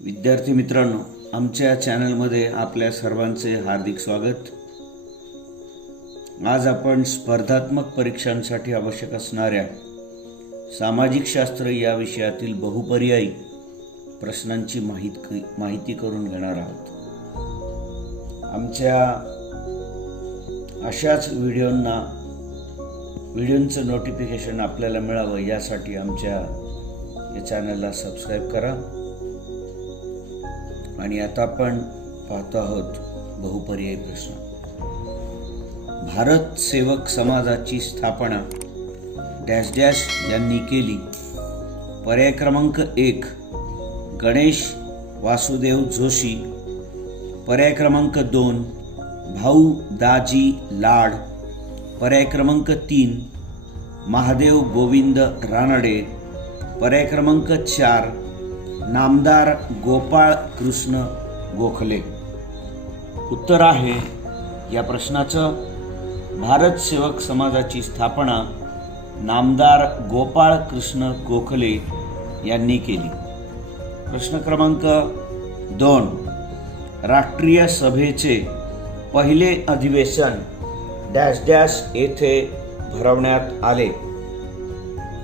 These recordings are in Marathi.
विद्यार्थी मित्रांनो, आमच्या चॅनलमध्ये आपल्या सर्वांचे हार्दिक स्वागत। आज आपण स्पर्धात्मक परीक्षांसाठी आवश्यक असणाऱ्या सामाजिक शास्त्र या विषयातील बहुपर्यायी प्रश्नांची माहिती करून घेणार आहोत। आमच्या अशाच व्हिडिओंचं नोटिफिकेशन आपल्याला मिळावं यासाठी आमच्या या चॅनलला सबस्क्राईब करा। आणि आता आपण पाहतो आहोत बहुपर्यायी प्रश्न। भारत सेवक समाजाची स्थापना डॅश डॅश यांनी केली। पर्याय क्रमांक 1 गणेश वासुदेव जोशी। पर्याय क्रमांक 2 भाऊ दाजी लाड। पर्याय क्रमांक 3 महादेव गोविंद रानडे। पर्याय क्रमांक 4 नामदार गोपाळ कृष्ण गोखले। उत्तर आहे या प्रश्नाचं भारत सेवक समाजाची स्थापना नामदार गोपाळ कृष्ण गोखले यांनी केली। प्रश्न क्रमांक 2 राष्ट्रीय सभेचे पहिले अधिवेशन डॅश डॅश येथे भरवण्यात आले।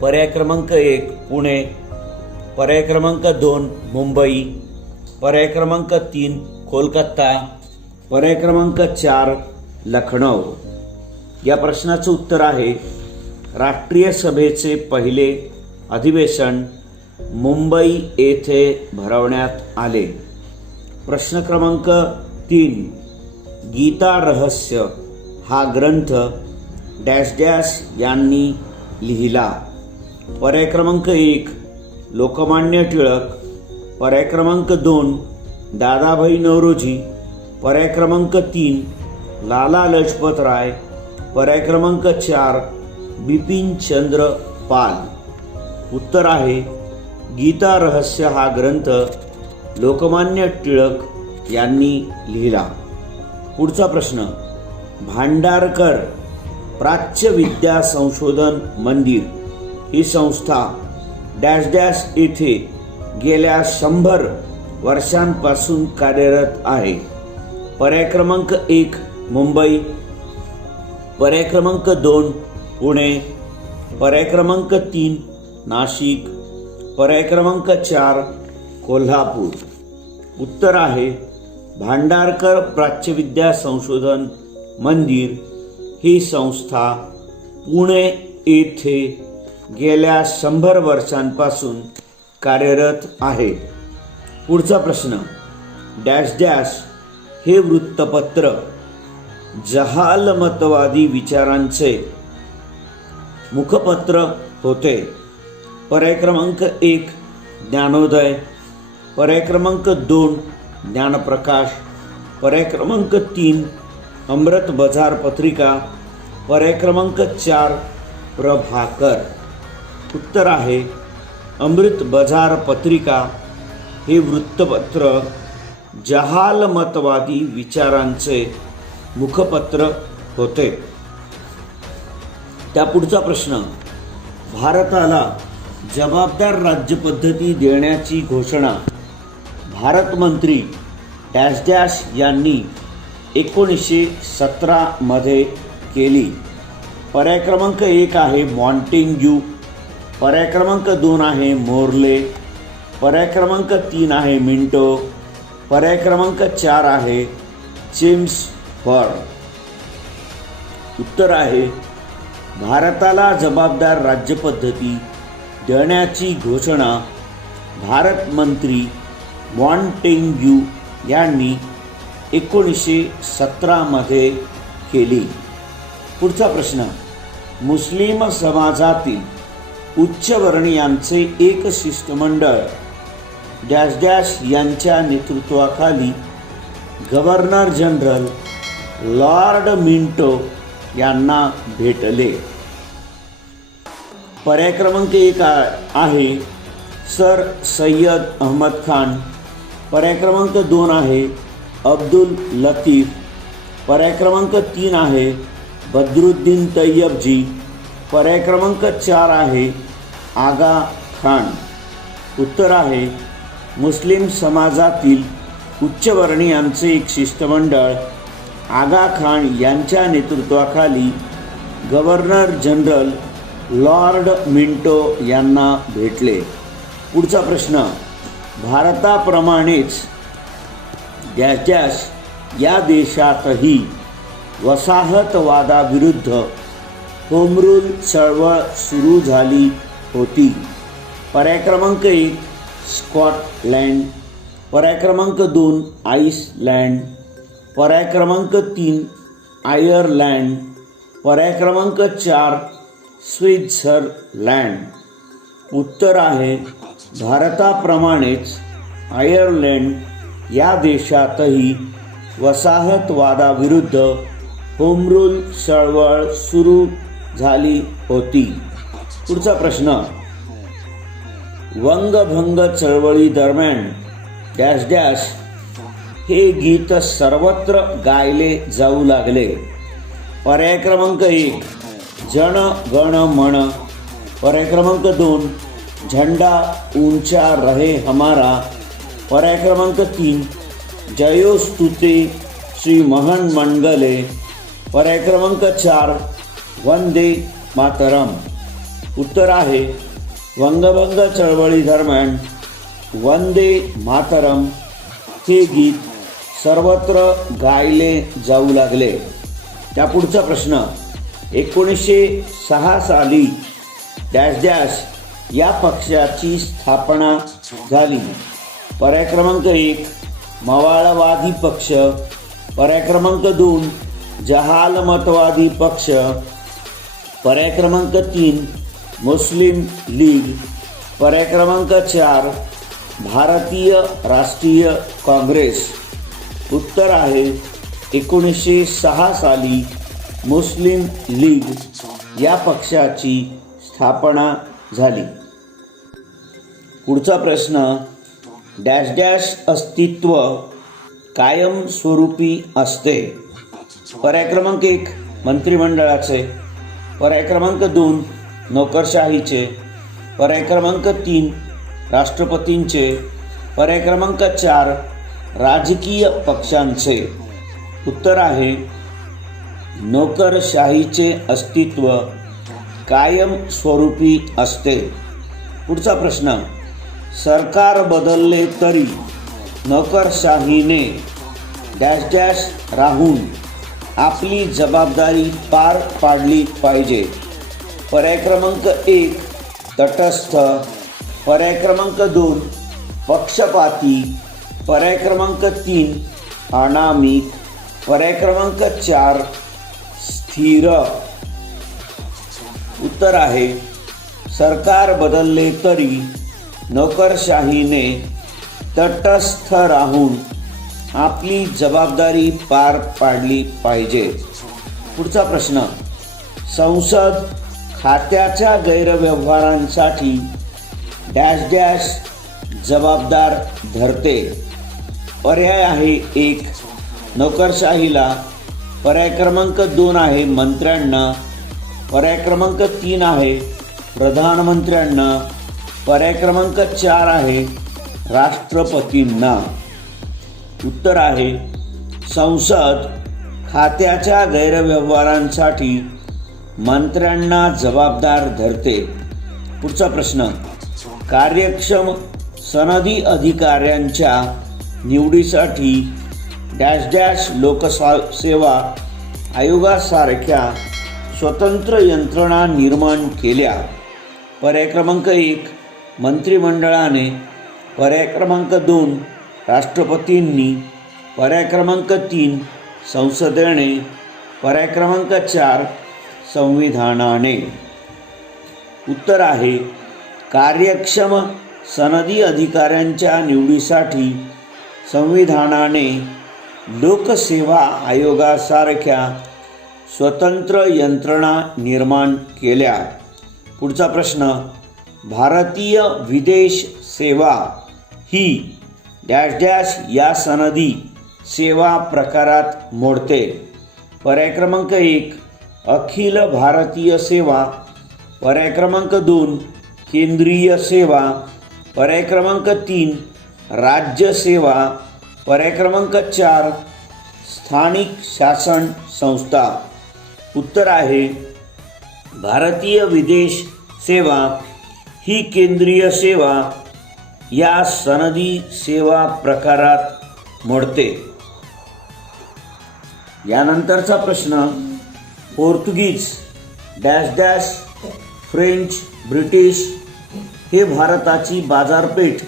पर्याय क्रमांक 1 पुणे। पर्याय क्रमांक 2 मुंबई। पर्याय क्रमांक 3 कोलकाता। पर्याय क्रमांक 4 लखनौ। या प्रश्नाचं उत्तर आहे राष्ट्रीय सभेचे पहिले अधिवेशन मुंबई येथे भरवण्यात आले। प्रश्न क्रमांक 3 गीता रहस्य हा ग्रंथ डॅश डॅश यांनी लिहिला। पर्याय क्रमांक 1 लोकमान्य टिळक। पर्याय क्रमांक 2 दादाभाई नौरोजी। पर्याय क्रमांक 3 लाला लजपत राय। पर्याय क्रमांक 4 बिपिन चंद्र पाल। उत्तर आहे गीता रहस्य हा ग्रंथ लोकमान्य टिळक यांनी लिहिला। पुढचा प्रश्न भांडारकर प्राच्य विद्या संशोधन मंदिर ही संस्था डॅश डॅश येथे गेल्या 100 वर्षांपासून कार्यरत आहे। पर्याय क्रमांक 1 मुंबई। पर्याय क्रमांक 2 पुणे। पर्याय क्रमांक 3 नाशिक। पर्याय क्रमांक 4 कोल्हापूर। उत्तर आहे भांडारकर प्राच्यविद्या संशोधन मंदिर ही संस्था पुणे येथे गेल्या 100 वर्षांपासून कार्यरत आहे। पुढचा प्रश्न डॅश डॅश हे वृत्तपत्र जहालमतवादी विचारांचे मुखपत्र होते। पर्याय क्रमांक 1 ज्ञानोदय। पर्याय क्रमांक 2 ज्ञानप्रकाश। पर्याय क्रमांक 3 अमृत बाजार पत्रिका। पर्याय क्रमांक 4 प्रभाकर। उत्तर आहे अमृत बाजार पत्रिका हे वृत्तपत्र जहालमतवादी विचारांचे मुखपत्र होते। त्या पुढचा प्रश्न भारताला जबाबदार राज्यपद्धती देण्याची घोषणा भारत मंत्री डॅश डॅश यांनी 1917 मध्ये केली। पर्याय क्रमांक 1 आहे मॉन्टेग्यू। पर्याय क्रमांक 2 आहे मोर्ले। पर्याय क्रमांक 3 आहे मिंटो। पर्याय क्रमांक 4 आहे चेम्सफोर्ड। उत्तर आहे भारताला जबाबदार राज्यपद्धती देण्याची घोषणा भारत मंत्री मॉन्टेग्यू यांनी 1917 मध्ये केली। पुढचा प्रश्न मुस्लिम समाजातील उच्चवर्णीयांचे एक शिष्टमंडळ डॅश डॅश यांच्या नेतृत्वाखाली गव्हर्नर जनरल लॉर्ड मिंटो यांना भेटले। पर्याय क्रमांक 1 आहे सर सय्यद अहमद खान। पर्याय क्रमांक 2 आहे अब्दुल लतीफ। पर्याय क्रमांक 3 आहे बद्रुद्दीन तय्यबजी। पर्याय क्रमांक 4 आहे आगा खान। उत्तर आहे मुस्लिम समाजातील उच्चवर्णीयांचे एक शिष्टमंडळ आगा खान यांच्या नेतृत्वाखाली गव्हर्नर जनरल लॉर्ड मिंटो यांना भेटले. पुढचा प्रश्न, भारताप्रमाणेच डॅश डॅश या देशातही वसाहतवादाविरुद्ध होम रूल चळवळ सुरू झाली होती. पर्याय क्रमांक 1 स्कॉटलँड, पर्याय क्रमांक 2 आइसलँड, पर्याय क्रमांक 3 आयर्लंड, पर्याय क्रमांक 4 स्वित्झर्लंड. उत्तर आहे भारताप्रमाणेच आयर्लंड या देशातही वसाहतवादाविरुद्ध होम रूल चळवळ सुरू झाली होती. पुढचा प्रश्न, वंगभंग चळवळी दरम्यान डॅश डॅश हे गीत सर्वत्र गायले जाऊ लागले. पर्याय क्रमांक 1 जन गण मन, पर्याय क्रमांक 2 झंडा ऊंचा रहे हमारा, पर्याय क्रमांक 3 जयोस्तुते श्री महन मंगले, पर्याय क्रमांक 4 वंदे मातरम. उत्तर आहे वंगभंग चळवळी दरम्यान वंदे मातरम हे गीत सर्वत्र गायले जाऊ लागले. त्यापुढचा प्रश्न, 1906 साली डॅश डॅश या पक्षाची स्थापना झाली. पर्याय क्रमांक 1 मवाळवादी पक्ष, पर्याय क्रमांक 2 जहालमतवादी पक्ष, पर्याय क्रमांक 3 मुस्लिम लीग, पर्याय क्रमांक 4 भारतीय राष्ट्रीय काँग्रेस. उत्तर आहे 1906 साली मुस्लिम लीग या पक्षाची स्थापना झाली. पुढचा प्रश्न, डॅश डॅश अस्तित्व कायमस्वरूपी असते. पर्याय क्रमांक 1 मंत्रिमंडळाचे, पर्याय क्रमांक 2 नोकरशाहीचे, पर्याय क्रमांक 3 राष्ट्रपतींचे, पर्याय क्रमांक 4 राजकीय पक्षांचे. उत्तर आहे नोकरशाहीचे अस्तित्व कायमस्वरूपी असते. पुढचा प्रश्न, सरकार बदलले तरी नोकरशाहीने डॅश डॅश राहून आपली जबाबदारी पार पाडली पाहिजे. पर्याय क्रमांक 1 तटस्थ, पर्याय क्रमांक 2 पक्षपाती, पर्याय क्रमांक 3 अनामिक, पर्याय क्रमांक 4 स्थिर. उत्तर आहे सरकार बदलले तरी नोकरशाहीने तटस्थ राहून आपली जबाबदारी पार पाडली पाहिजे. पुढचा प्रश्न, संसद खात्याच्या गैरव्यवहारांसाठी डॅश डॅश जबाबदार धरते. पर्याय आहे 1 नोकरशाहीला, पर्याय क्रमांक 2 आहे मंत्र्यांना, पर्याय क्रमांक 3 आहे प्रधानमंत्र्यांना, पर्याय क्रमांक 4 आहे राष्ट्रपतींना. उत्तर आहे संसद खात्याच्या गैरव्यवहारांसाठी मंत्र्यांना जबाबदार धरते. पुढचा प्रश्न, कार्यक्षम सनदी अधिकाऱ्यांच्या निवडीसाठी डॅश डॅश लोकसेवा आयोगासारख्या स्वतंत्र यंत्रणा निर्माण केल्या. पर्याय क्रमांक 1 मंत्रिमंडळाने, पर्याय क्रमांक 2 राष्ट्रपतींनी, पर्याय क्रमांक 3 संसदेने, पर्याय क्रमांक 4 संविधानाने. उत्तर आहे कार्यक्षम सनदी अधिकाऱ्यांच्या निवडीसाठी संविधानाने लोकसेवा आयोगासारख्या स्वतंत्र यंत्रणा निर्माण केल्या. पुढचा प्रश्न, भारतीय विदेश सेवा ही डॅश डॅश या सनदी सेवा प्रकारात मोडते. पर्याय क्रमांक 1 अखिल भारतीय सेवा, पर्याय क्रमांक 2 केंद्रीय सेवा, पर्याय क्रमांक 3 राज्यसेवा. पर्याय क्रमांक 4 स्थानिक शासन संस्था. उत्तर आहे भारतीय विदेश सेवा ही केंद्रीय सेवा या सनदी सेवा प्रकारात मोडते. यानंतरचा प्रश्न, पोर्तुगीज डॅश डॅश फ्रेंच ब्रिटिश हे भारताची बाजारपेठ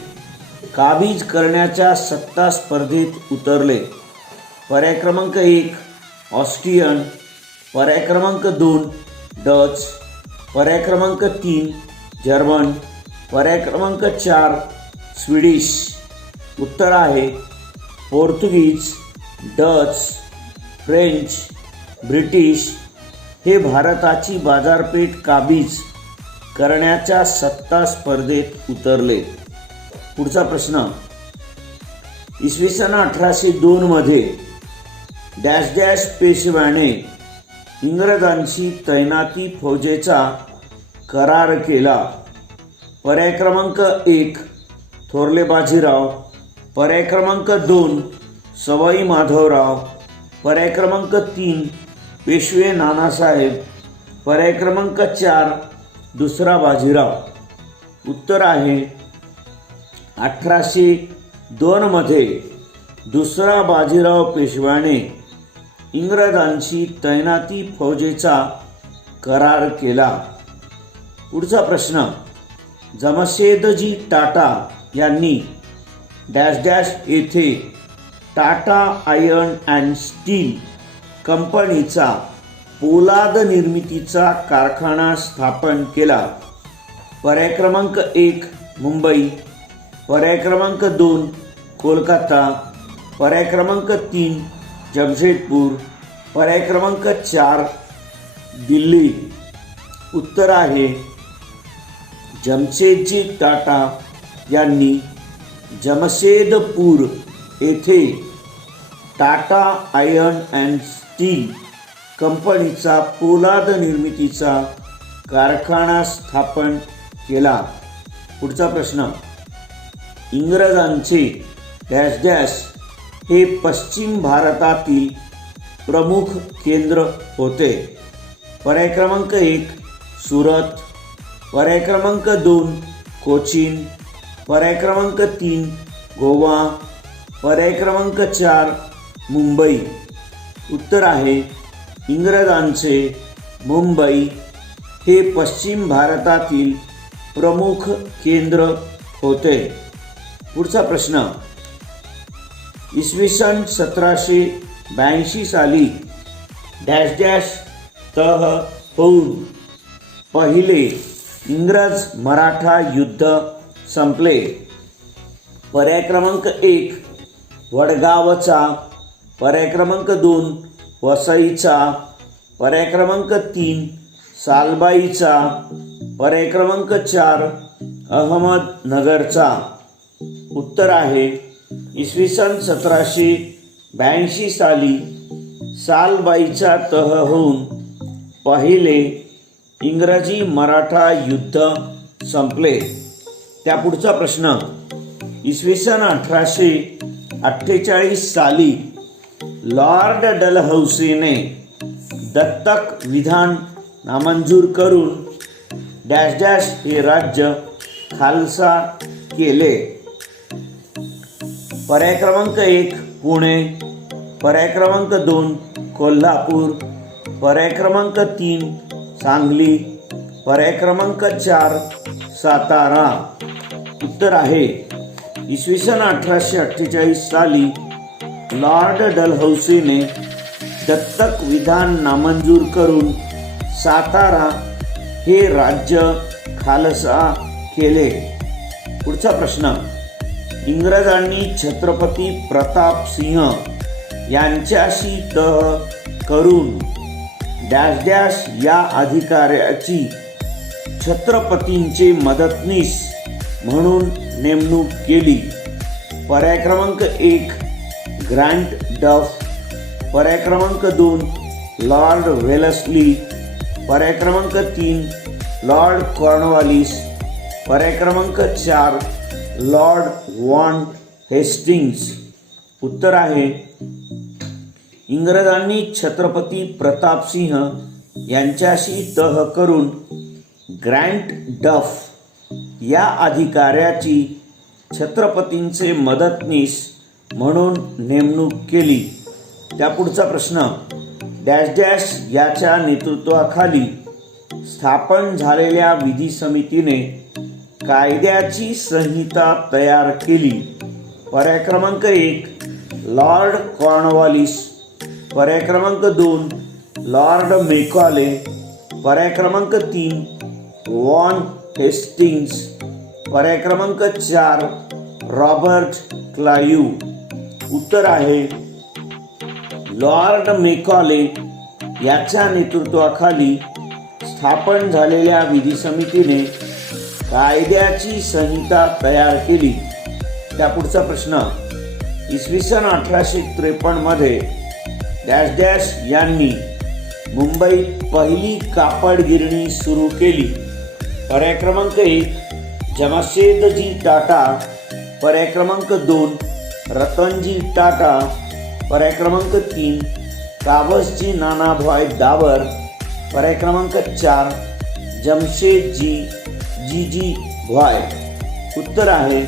काबीज करण्याच्या सत्ता स्पर्धेत उतरले. पर्याय क्रमांक 1 ऑस्ट्रियन, पर्याय क्रमांक 2 डच, पर्याय क्रमांक 3 जर्मन, पर्याय क्रमांक 4 स्वीडिश. उत्तर आहे पोर्तुगीज, डच, फ्रेंच, ब्रिटिश हे भारताची बाजारपेठ काबीज करण्याच्या सत्ता स्पर्धेत उतरले. पुढचा प्रश्न, इसवी सन 1802 मध्ये डॅश डॅश पेशव्याने इंग्रजांशी तैनाती फौजेचा करार केला. पर्याय क्रमांक 1 थोरले बाजीराव, पर्याय क्रमांक 2 सवाई माधवराव, पर्याय क्रमांक 3 पेशवे नानासाहेब, पर्याय क्रमांक 4 दुसरा बाजीराव. उत्तर आहे 1802 मध्ये दुसरा बाजीराव पेशव्याने इंग्रजांशी तैनाती फौजेचा करार केला. पुढचा प्रश्न, जमशेदजी टाटा यांनी डॅश डॅश येथे टाटा आयर्न अँड स्टील कंपनीचा पोलाद निर्मितीचा कारखाना स्थापन केला. पर्याय क्रमांक 1 मुंबई, पर्याय क्रमांक 2 कोलकाता, पर्याय क्रमांक 3 जमशेदपूर, पर्याय क्रमांक 4 दिल्ली. उत्तर आहे जमशेदजी टाटा यांनी जमशेदपूर येथे टाटा आयर्न अँड स्टील कंपनीचा पोलाद निर्मितीचा कारखाना स्थापन केला. पुढचा प्रश्न, इंग्रजांचे डॅश डॅश हे पश्चिम भारतातील प्रमुख केंद्र होते. पर्याय क्रमांक 1 सुरत, पर्याय क्रमांक 2 कोचीन, पर्याय क्रमांक 3 गोवा, पर्याय क्रमांक 4 मुंबई. उत्तर आहे इंग्रजांचे मुंबई हे पश्चिम भारतातील प्रमुख केंद्र होते. पुढचा प्रश्न, इसवी सन 1782 साली डॅश डॅश तह होऊन पहिले इंग्रज मराठा युद्ध संपले. पर्याय क्रमांक 1 वडगावचा, पर्याय क्रमांक 2 वसईचा, पर्याय क्रमांक 3 सालबाईचा, पर्याय क्रमांक 4 अहमदनगरचा. उत्तर आहे इसवी सन 1782 साली सालबाईचा तह होऊन पहिले इंग्रजी मराठा युद्ध संपले. त्यापुढचा प्रश्न, इसवी सन 1848 साली लॉर्ड डलहौसीने दत्तक विधान नामंजूर करून डॅश डॅश हे राज्य खालसा केले. पर्याय क्रमांक 1 पुणे, पर्याय क्रमांक 2 कोल्हापूर, पर्याय क्रमांक 3 सांगली, पर्याय क्रमांक 4 सातारा. उत्तर आहे इसवी सन 1848 साली लॉर्ड डलहौसीने दत्तक विधान नामंजूर करून सातारा हे राज्य खालसा केले. पुढचा प्रश्न, इंग्रजांनी छत्रपती प्रताप सिंह यांच्याशी तह करून डॅश डॅश या अधिकाऱ्याची छत्रपतींचे मदतनीस म्हणून नेमणूक केली. पर्याय क्रमांक 1 ग्रँट डफ, पर्याय क्रमांक 2 लॉर्ड वेलस्ली, पर्याय क्रमांक 3 लॉर्ड कॉर्नवालिस, पर्याय क्रमांक 4 लॉर्ड वॉन हेस्टिंग्स. उत्तर आहे इंग्रजांनी छत्रपती प्रतापसिंह यांच्याशी तह करून ग्रँट डफ या अधिकाऱ्याची छत्रपतींचे मदतनीस म्हणून नेमणूक केली. त्यापुढचा प्रश्न, डॅश डॅश याच्या नेतृत्वाखाली स्थापन झालेल्या विधी समितीने कायद्याची संहिता तयार केली. पर्याय क्रमांक 1 लॉर्ड कॉर्नवॉलिस, पर्याय क्रमांक 2 लॉर्ड मेकॉले, पर्याय क्रमांक 3 वॉन हेस्टिंग्स, पर्याय क्रमांक 4 रॉबर्ट क्लाइव्ह. उत्तर आहे लॉर्ड मेकॉले याच्या नेतृत्वाखाली स्थापन झालेल्या विधी समितीने कायद्याची संहिता तयार केली. त्यापुढचा प्रश्न, इसवी सन 1853 मध्ये डॅश डॅश यांनी मुंबईत पहिली कापड गिरणी सुरू केली. पर्याय क्रमांक 1 जमशेदजी टाटा, पर्याय क्रमांक 2 रतनजी टाटा, पर्याय क्रमांक 3 काबसजी नानाभाई दावर, पर्याय क्रमांक 4 जमशेदजी जीजी भाय. उत्तर आहे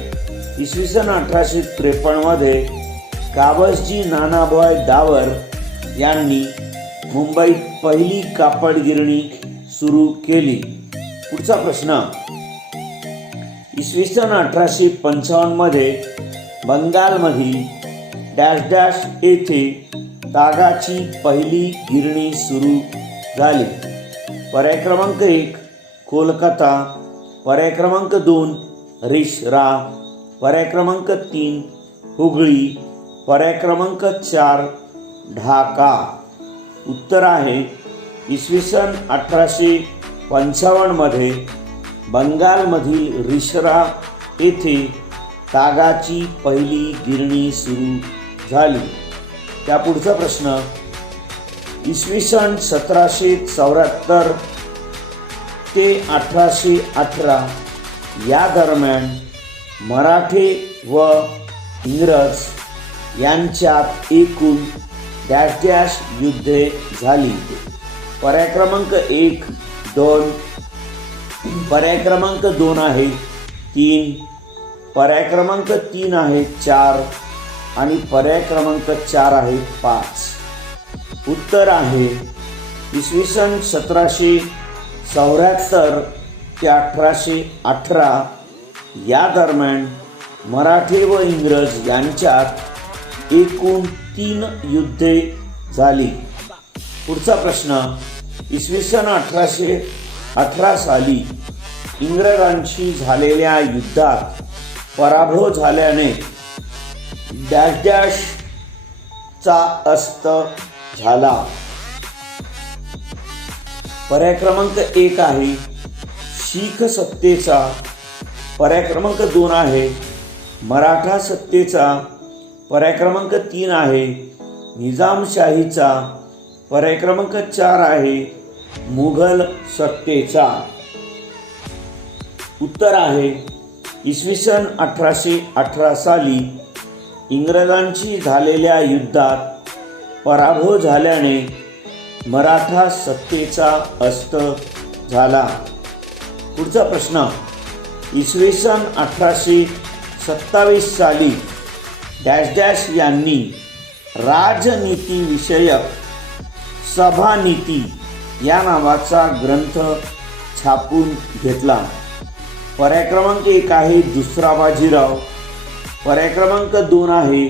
इसवी सन 1853 मध्ये काबसजी नानाभाई दावर यांनी मुंबईत पहिली कापड गिरणी सुरू केली. पुढचा प्रश्न, इसवी सन 1855 मध्ये बंगालमधील डॅश डॅश येथे तागाची पहिली गिरणी सुरू झाली. पर्याय क्रमांक 1 कोलकाता, पर्याय क्रमांक 2 रिश्रा, पर्याय क्रमांक 3 हुगळी, पर्याय क्रमांक 4 ढाका. उत्तर आहे इसवी सन 1855 मध्ये बंगालमधील रिश्रा येथे तागाची पहिली गिरणी सुरू झाली. त्यापुढचा प्रश्न, इसवी सन 1774 ते 1818 या दरम्यान मराठे व इंग्रज यांच्यात एकूण डॅश डॅश युद्धे झाली. पर्याय क्रमांक 1 2, पर्याय क्रमांक 2 आहे 3, पर्याय क्रमांक 3 आहे 4 आणि पर्याय क्रमांक 4 आहे 5. उत्तर आहे इसवी सन 1774 ते 1818 या दरम्यान मराठे व इंग्रज यांच्यात एकूण 3 युद्धे झाली. पुढचा प्रश्न, इसवी सन 1818 साली इंग्रजांशी झालेल्या युद्धात पराभव झाल्याने डॅश डॅश चा अस्त झाला. पर्याय क्रमांक 1 आहे शीख सत्तेचा, पर्याय क्रमांक 2 आहे मराठा सत्तेचा, पर्याय क्रमांक 3 आहे निजामशाहीचा, पर्याय क्रमांक 4 आहे मुघल सत्तेचा. उत्तर आहे इसवी सन 1818 साली इंग्रजांशी झालेल्या युद्धात पराभव झाल्याने मराठा सत्तेचा अस्त झाला. पुढचा प्रश्न, इसवी सन 1827 साली डॅश डॅश यांनी राजनीतीविषयक सभानीती या नावाचा ग्रंथ छापून घेतला. पर्याय क्रमांक 1 आहे दुसरा बाजीराव, पर्याय क्रमांक 2 आहे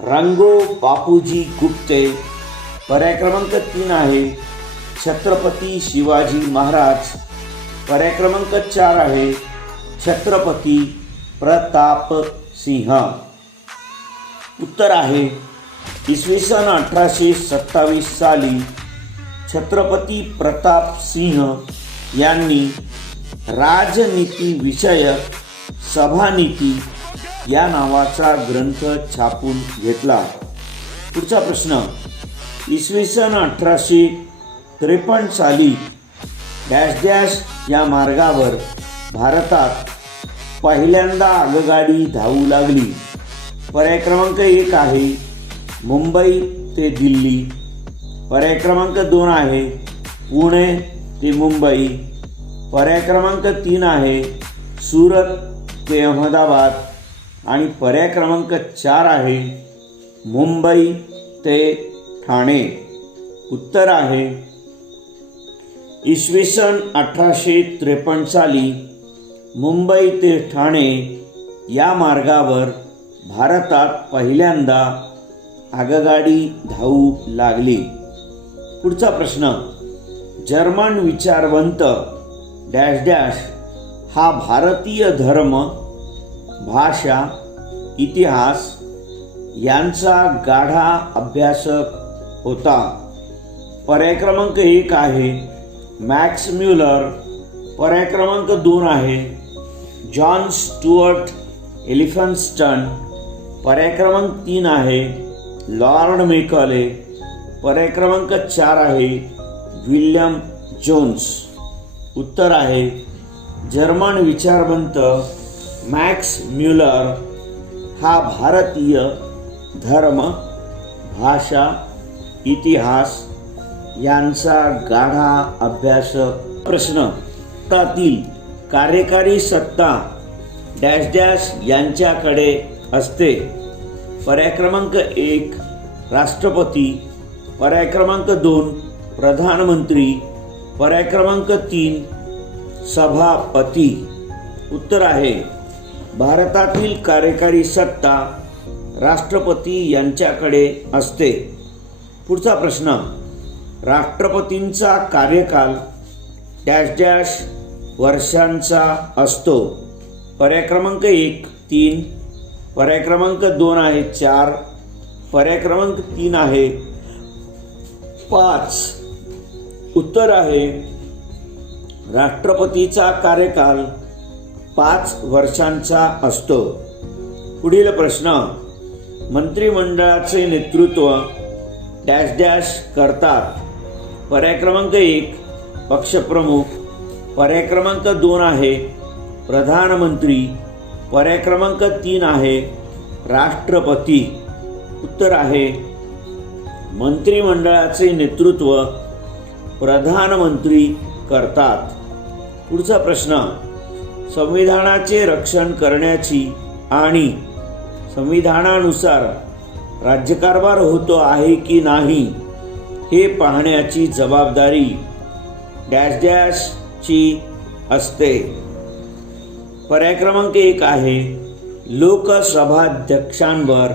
रंगो बापूजी गुप्ते, पर्याय क्रमांक 3 आहे छत्रपती शिवाजी महाराज, पर्याय क्रमांक 4 आहे छत्रपती प्रताप सिंह. उत्तर आहे इसवी सन 1827 साली छत्रपती प्रताप सिंह यांनी राजनीती विषयक सभानीती या नावाचा ग्रंथ छापून घेतला. पुढचा प्रश्न, इसवी सन 1853 साली डॅश डॅश या मार्गावर भारतात पहिल्यांदा आगगाडी धावू लागली. पर्याय क्रमांक 1 आहे मुंबई ते दिल्ली. पर्याय क्रमांक 2 आहे पुणे ते मुंबई. पर्याय क्रमांक 3 आहे सुरत ते अहमदाबाद. आणि पर्याय क्रमांक 4 आहे मुंबई ते ठाणे. उत्तर आहे इसवी सन 1853 साली मुंबई ते ठाणे या मार्गावर भारतात पहिल्यांदा आगगाडी धावू लागली. पुढचा प्रश्न, जर्मन विचारवंत डॅश डॅश हा भारतीय धर्म, भाषा, इतिहास यांचा गाढा अभ्यासक होता. पर्याय क्रमांक 1 आहे मॅक्स म्युलर. पर्याय क्रमांक 2 आहे जॉन स्टुअर्ट एलिफन्स्टन. पर्याय क्रमांक 3 आहे लॉर्ड मेकॉले. पर्याय क्रमांक 4 आहे विल्यम जोन्स. उत्तर आहे जर्मन विचारवंत मॅक्स म्युलर हा भारतीय धर्म, भाषा, इतिहास यांचा गाढा अभ्यासक. प्रश्न, भारतातील कार्यकारी सत्ता डॅश डॅश यांच्याकडे असते. पर्याय क्रमांक 1 राष्ट्रपती. पर्याय क्रमांक 2 प्रधानमंत्री. पर्याय क्रमांक 3 सभापती. उत्तर आहे भारतातील कार्यकारी सत्ता राष्ट्रपती यांच्याकडे असते. पुढचा प्रश्न, राष्ट्रपतींचा कार्यकाल डॅश डॅश वर्षांचा असतो. पर्याय क्रमांक 1 3. पर्याय क्रमांक 2 आहे 4. पर्याय क्रमांक 3 आहे 5. उत्तर आहे राष्ट्रपतीचा कार्यकाल 5 वर्षांचा असतो. पुढील प्रश्न, मंत्रिमंडळाचे नेतृत्व डॅश डॅश करतात. पर्याय क्रमांक 1 पक्षप्रमुख. पर्याय क्रमांक 2 आहे प्रधानमंत्री. पर्याय क्रमांक 3 आहे राष्ट्रपती. उत्तर आहे मंत्रिमंडळाचे नेतृत्व प्रधानमंत्री करतात. पुढचा प्रश्न, संविधानाचे रक्षण करण्याची आणि संविधानानुसार राज्यकारभार होतो आहे की नाही हे पाहण्याची जबाबदारी डॅश डॅश ची असते. पर्याय क्रमांक 1 आहे लोकसभाध्यक्षांवर.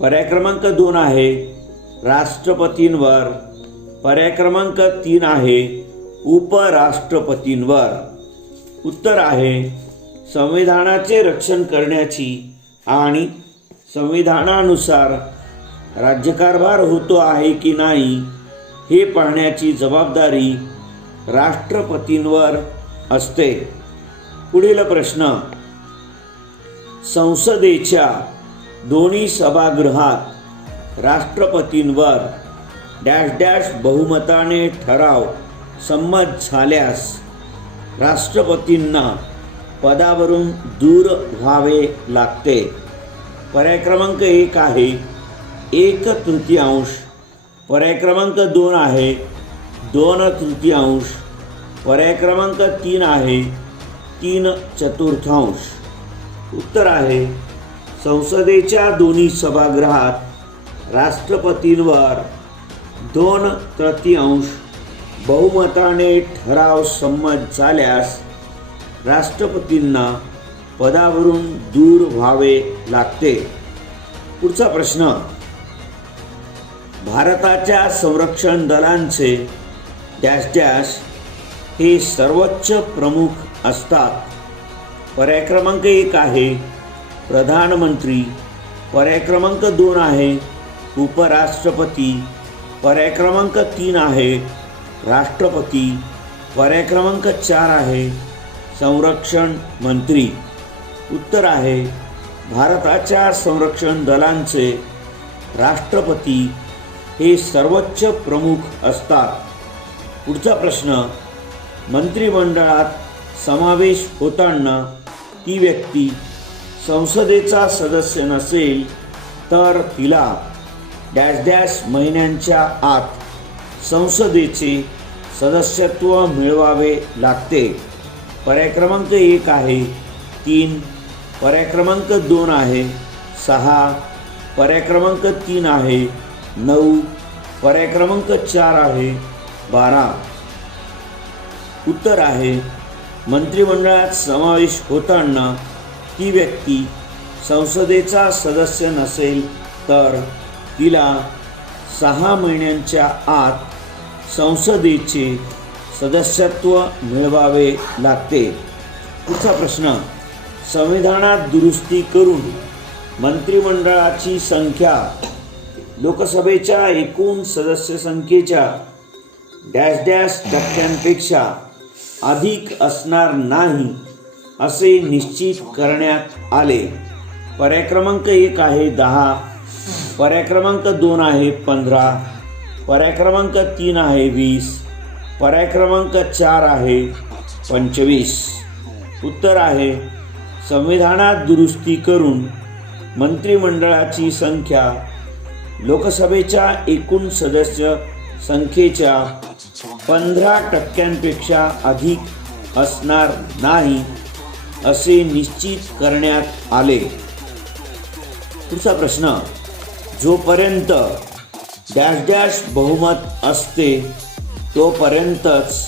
पर्याय क्रमांक 2 आहे राष्ट्रपतींवर. पर्याय क्रमांक 3 आहे उपराष्ट्रपतींवर. उत्तर आहे संविधानाचे रक्षण करण्याची आणि संविधानानुसार राज्यकारभार होतो आहे की नाही हे पाहण्याची जबाबदारी राष्ट्रपतींवर असते. पुढील प्रश्न, संसदेच्या दोन्ही सभागृहात राष्ट्रपतींवर डॅश डॅश बहुमताने ठराव संमत झाल्यास राष्ट्रपतींना पदावरून दूर व्हावे लागते. पर्याय क्रमांक 1 आहे 1/3. पर्याय क्रमांक 2 आहे 2/3. पर्याय क्रमांक 3 आहे 3/4. उत्तर आहे संसदेच्या दोन्ही सभागृहात राष्ट्रपतींवर 2/3 बहुमताने ठराव संमत झाल्यास राष्ट्रपतींना पदावरून दूर व्हावे लागते. पुढचा प्रश्न, भारताच्या संरक्षण दलांचे डॅश डॅश हे सर्वोच्च प्रमुख असतात. पर्याय क्रमांक 1 आहे प्रधानमंत्री. पर्याय क्रमांक 2 आहे उपराष्ट्रपती. पर्याय क्रमांक 3 आहे राष्ट्रपती. पर्याय क्रमांक 4 आहे संरक्षण मंत्री. उत्तर आहे भारताच्या संरक्षण दलांचे राष्ट्रपती हे सर्वोच्च प्रमुख असतात. पुढचा प्रश्न, मंत्रिमंडळात समावेश होताना ती व्यक्ती संसदेचा सदस्य नसेल तर तिला डॅश डॅश महिन्यांच्या आत संसदेचे सदस्यत्व मिळवावे लागते. पर्याय क्रमांक 1 आहे 3, पर्याय क्रमांक 2 आहे 6, पर्याय क्रमांक 3 आहे 9, पर्याय क्रमांक 4 आहे 12. उत्तर आहे मंत्रिमंडळात समावेश होताना ती व्यक्ती संसदेचा सदस्य नसेल तर तिला 6 महिन्यांच्या आत संसदेचे सदस्यत्व मिळवावे लागते. पुढचा प्रश्न, संविधानात दुरुस्ती करून मंत्रिमंडळाची संख्या लोकसभेच्या एकूण सदस्य संख्येच्या डॅश डॅश टक्क्यांपेक्षा अधिक असणार नाही असे निश्चित करण्यात आले. पर्याय क्रमांक 1 आहे 10, पर्याय क्रमांक 2 आहे 15, पर्याय क्रमांक 3 आहे 20, पर्याय क्रमांक 4 आहे 25. उत्तर आहे संविधानात दुरुस्ती करून मंत्रिमंडळाची संख्या लोकसभेच्या एकूण सदस्य संख्येच्या 15% अधिक असणार नाही असे निश्चित करण्यात आले. पुढचा प्रश्न, जोपर्यंत डॅश डॅश बहुमत असते तोपर्यंतच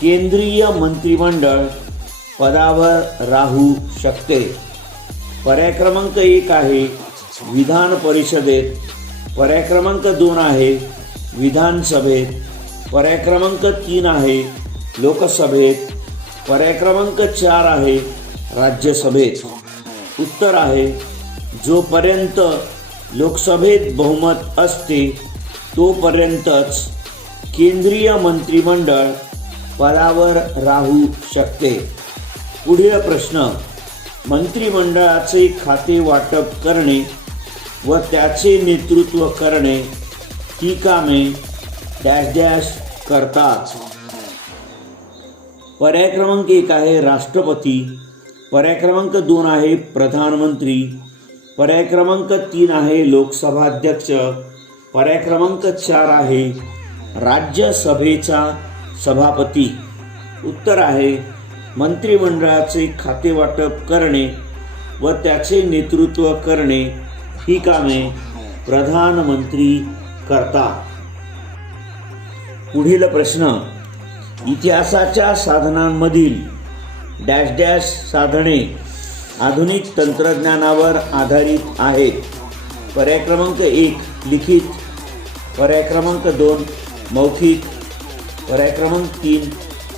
केंद्रीय मंत्रिमंडळ पदावर राहू शकते. पर्याय क्रमांक 1 आहे विधान परिषदेत, पर्याय क्रमांक 2 आहे विधानसभेत, पर्याय क्रमांक 3 आहे लोकसभेत, पर्याय क्रमांक 4 आहे राज्यसभेत. उत्तर आहे जोपर्यंत लोकसभेत बहुमत असते तोपर्यंतच केंद्रीय मंत्रिमंडळ पदावर राहू शकते. पुढील प्रश्न, मंत्रिमंडळाचे खाते वाटप करणे व त्याचे नेतृत्व करणे ही कामे डॅश डॅश करतात. पर्याय क्रमांक 1 आहे राष्ट्रपती, पर्याय क्रमांक 2 आहे प्रधानमंत्री, पर्याय क्रमांक 3 आहे लोकसभाध्यक्ष, पर्याय क्रमांक 4 आहे राज्यसभेचा सभापती. उत्तर आहे मंत्रिमंडळाचे खाते वाटप करणे व त्याचे नेतृत्व करणे ही कामे प्रधानमंत्री करतात. पुढील प्रश्न, इतिहासाच्या साधनांमधील डॅश डॅश साधने आधुनिक तंत्रज्ञानावर आधारित आहेत. पर्याय क्रमांक 1 लिखित, पर्याय क्रमांक 2 मौखिक, पर्याय क्रमांक 3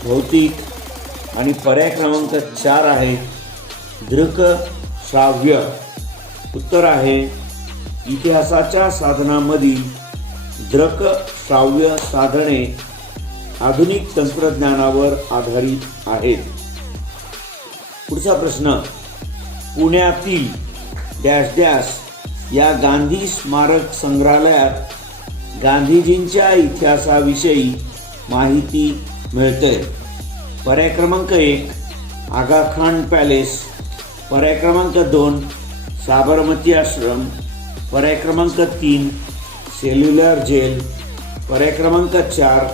भौतिक आणि पर्याय क्रमांक 4 आहे दृक श्राव्य. उत्तर आहे इतिहासाच्या साधनांमधील दृक श्राव्य साधने आधुनिक तंत्रज्ञानावर आधारित आहेत. पुढचा प्रश्न, पुण्यातील डॅश डॅश या गांधी स्मारक संग्रहालयात गांधीजींच्या इतिहासाविषयी माहिती मिळते. पर्याय क्रमांक 1 आगा खान पॅलेस, पर्याय क्रमांक 2 साबरमती आश्रम, पर्याय क्रमांक 3 सेल्युलर जेल, पर्याय क्रमांक 4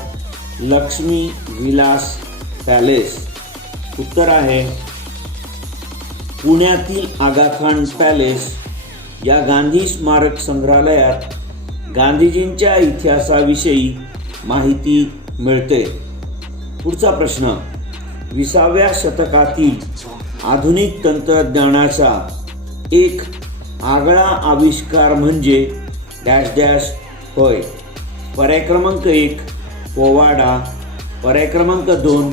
लक्ष्मी विलास पॅलेस. उत्तर आहे पुण्यातील आगा खान पॅलेस या गांधी स्मारक संग्रहालयात गांधीजींच्या इतिहासाविषयी माहिती मिळते. पुढचा प्रश्न, 20व्या शतकातील आधुनिक तंत्रज्ञानाचा एक आगळा आविष्कार म्हणजे डॅश डॅश होय. पर्याय क्रमांक 1 पोवाडा, पर्याय क्रमांक 2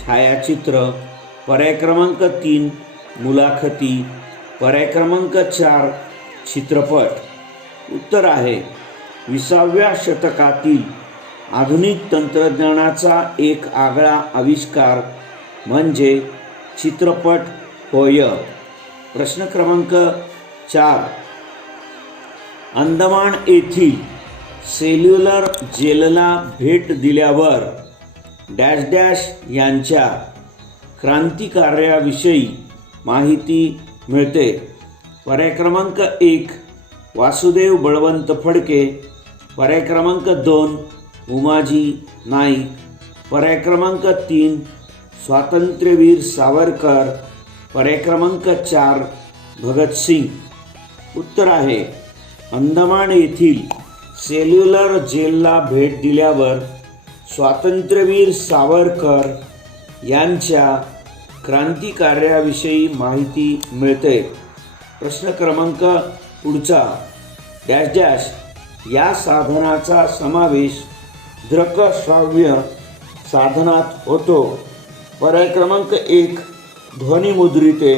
छायाचित्र, पर्याय क्रमांक 3 मुलाखती, पर्याय क्रमांक 4 चित्रपट. उत्तर आहे 20व्या शतकातील आधुनिक तंत्रज्ञानाचा एक आगळा आविष्कार म्हणजे चित्रपट होय. प्रश्न क्रमांक 4, अंदमान येथील सेल्युलर जेलला भेट दिल्यावर डॅश डॅश यांच्या क्रांतिकार्याविषयी माहिती मिळते. पर्याय क्रमांक 1 वासुदेव बळवंत फडके, पर्याय क्रमांक 2 उमाजी नाईक, पर्याय क्रमांक 3 स्वातंत्र्यवीर सावरकर, पर्याय क्रमांक 4 भगतसिंग. उत्तर आहे अंदमान येथील सेल्युलर जेलला भेट दिल्यावर स्वातंत्र्यवीर सावरकर यांच्या क्रांतिकार्याविषयी माहिती मिळते. प्रश्न क्रमांक पुढचा, डॅश डॅश या साधनाचा समावेश दृकश्राव्य साधनात होतो. पर्याय क्रमांक 1 ध्वनिमुद्रिते,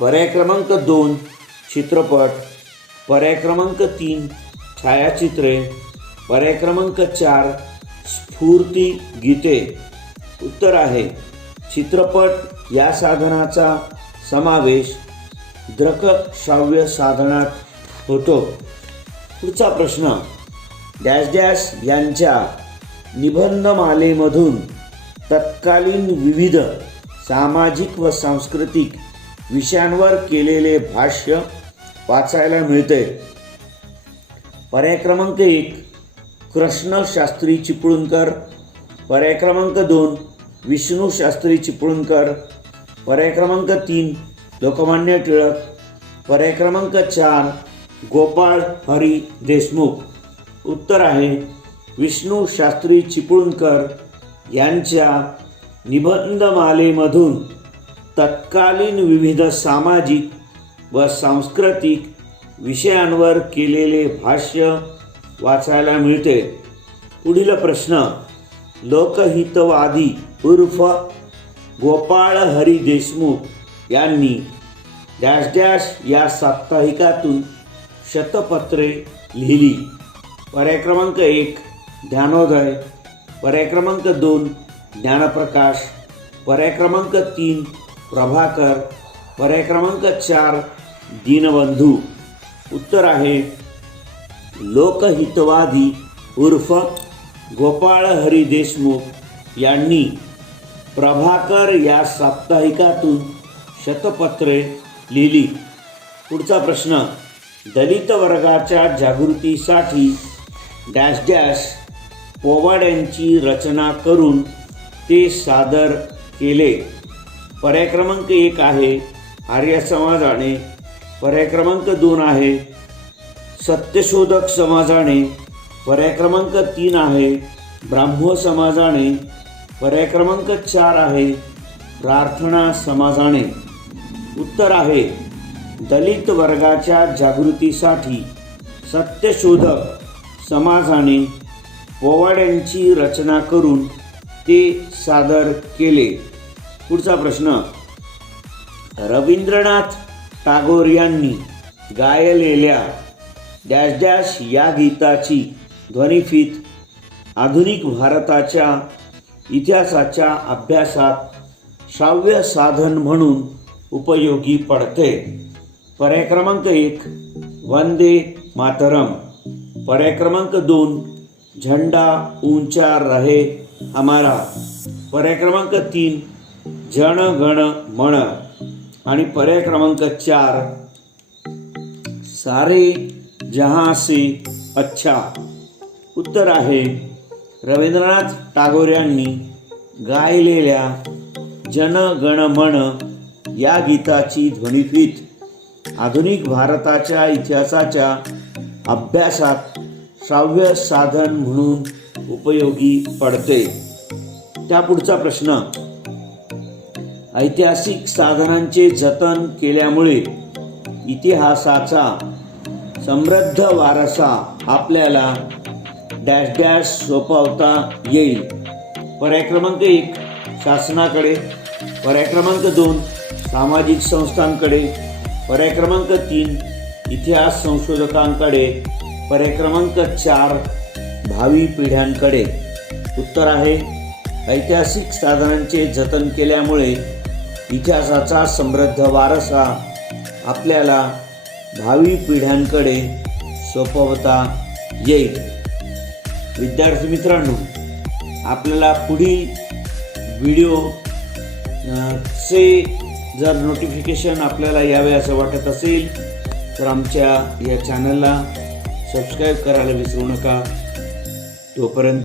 पर्याय क्रमांक 2 चित्रपट, पर्याय क्रमांक 3 छायाचित्रे, पर्याय क्रमांक 4 स्फूर्ती गीते. उत्तर आहे चित्रपट या साधनाचा समावेश दृकश्राव्य साधनात होतो. पुढचा प्रश्न, डॅश डॅश यांच्या निबंधमालेमधून तत्कालीन विविध सामाजिक व सांस्कृतिक विषयांवर केलेले भाष्य वाचायला मिळते. पर्याय क्रमांक 1 कृष्ण शास्त्री चिपळूणकर, पर्याय क्रमांक 2 विष्णू शास्त्री चिपळूणकर, पर्याय क्रमांक 3 लोकमान्य टिळक, पर्याय क्रमांक 4 गोपाळ हरी देशमुख. उत्तर आहे विष्णू शास्त्री चिपळूणकर यांच्या निबंधमालेमधून तत्कालीन विविध सामाजिक व सांस्कृतिक विषयांवर केलेले भाष्य वाचायला मिळते. पुढील प्रश्न, लोकहितवादी उर्फ गोपाळ हरी देशमुख यांनी डॅश डॅश या साप्ताहिकातून शतपत्रे लिहिली. पर्याय क्रमांक 1 ज्ञानोदय, पर्याय क्रमांक 2 ज्ञानप्रकाश, पर्याय क्रमांक 3 प्रभाकर, पर्याय क्रमांक 4 दीनबंधू. उत्तर आहे लोकहितवादी उर्फ गोपाळ हरी देशमुख यांनी प्रभाकर या साप्ताहिकातून शतपत्रे लिहिली. पुढचा प्रश्न, दलित वर्गाच्या जागृतीसाठी डॅश डॅश पोवाड्यांची रचना करून ते सादर केले. पर्याय क्रमांक 1 आहे आर्य समाजाने, पर्याय क्रमांक 2 आहे सत्यशोधक समाजाने, पर्याय क्रमांक 3 आहे ब्राह्मो समाजाने, पर्याय क्रमांक 4 आहे प्रार्थना समाजाने. उत्तर आहे दलित वर्गाच्या जागृतीसाठी सत्यशोधक समाजाने पोवाड्यांची रचना करून ते सादर केले. पुढचा प्रश्न, रवींद्रनाथ टागोर यांनी गायलेल्या डॅश डॅश या गीताची ध्वनिफीत आधुनिक भारताच्या इतिहासाच्या अभ्यासात श्राव्य साधन म्हणून उपयोगी पडते. पर्याय क्रमांक 1 वंदे मातरम, पर्याय क्रमांक 2 झंडा ऊंचा रहे हमारा, पर्याय क्रमांक 3 जन गण मन आणि पर्याय क्रमांक 4 सारे जहां से अच्छा. उत्तर आहे रवींद्रनाथ टागोर यांनी गायलेल्या जन गण मन या गीताची ध्वनिफीत आधुनिक भारताच्या इतिहासाच्या अभ्यासात श्राव्य साधन म्हणून उपयोगी पडते. त्यापुढचा प्रश्न, ऐतिहासिक साधनांचे जतन केल्यामुळे इतिहासाचा समृद्ध वारसा आपल्याला डॅश डॅश सोपवता येईल. पर्याय क्रमांक 1 शासनाकडे, पर्याय क्रमांक 2 सामाजिक संस्थांकडे, पर्याय क्रमांक 3 इतिहास संशोधकांकडे, पर्याय क्रमांक 4 भावी पिढ्यांकडे. उत्तर आहे ऐतिहासिक साधनांचे जतन केल्यामुळे इतिहासाचा समृद्ध वारसा आपल्याला भावी पिढ्यांकडे सोपवता येईल. विद्यार्थी मित्रांनो, आपल्याला पुढील व्हिडिओ चे जर नोटिफिकेशन आपल्याला यावे असं वाटत असेल तर आमच्या या चॅनलला सबस्क्राईब करायला विसरू नका. तोपर्यंत